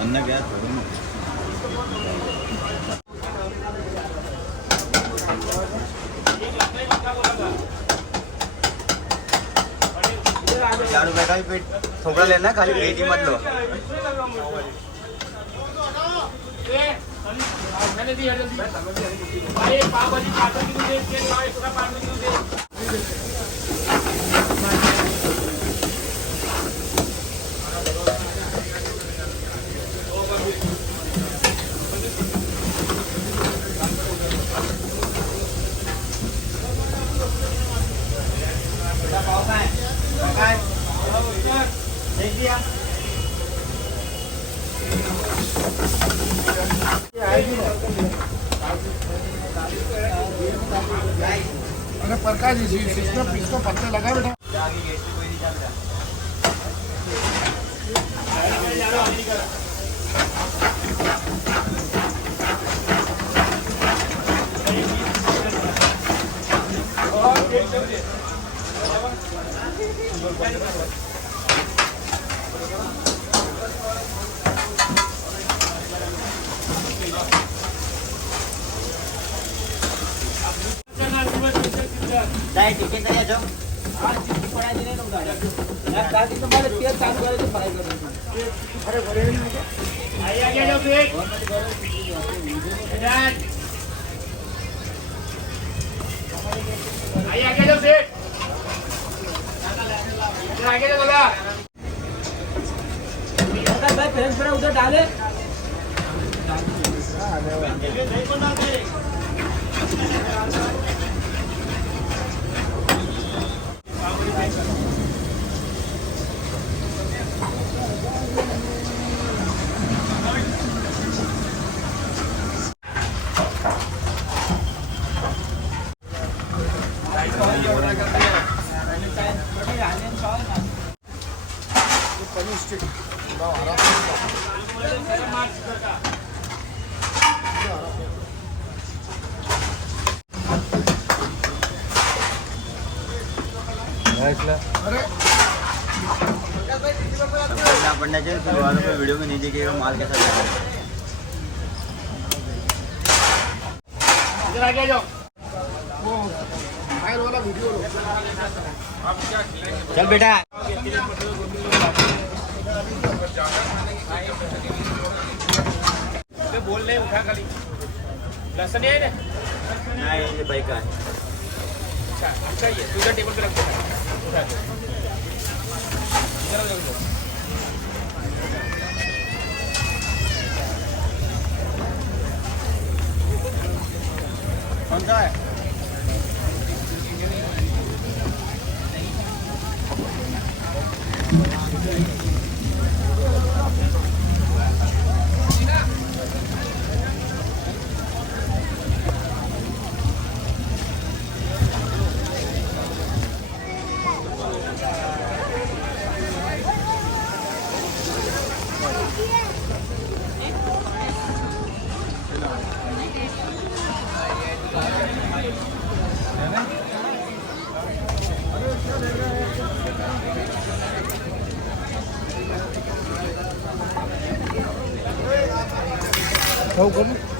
अन्न घ्या थोडं. ₹4 का पीठ थोड़ा लेना खाली पेटी मत लो. अरे प्रकाश इसको पत्ते लगा बेटा. टिफिन तरी जाऊ. उधर डाले पढ़ने चाहिए वीडियो में नीचे के माल कैसा जाओ वो फायर वाला वीडियो लो. चल बेटा. बोल रहे उठा खाली लसन आहे नाही बाईक आहे. अच्छा आमचा ये तुझ्या टेबल पे रख कौन सा है? हो करू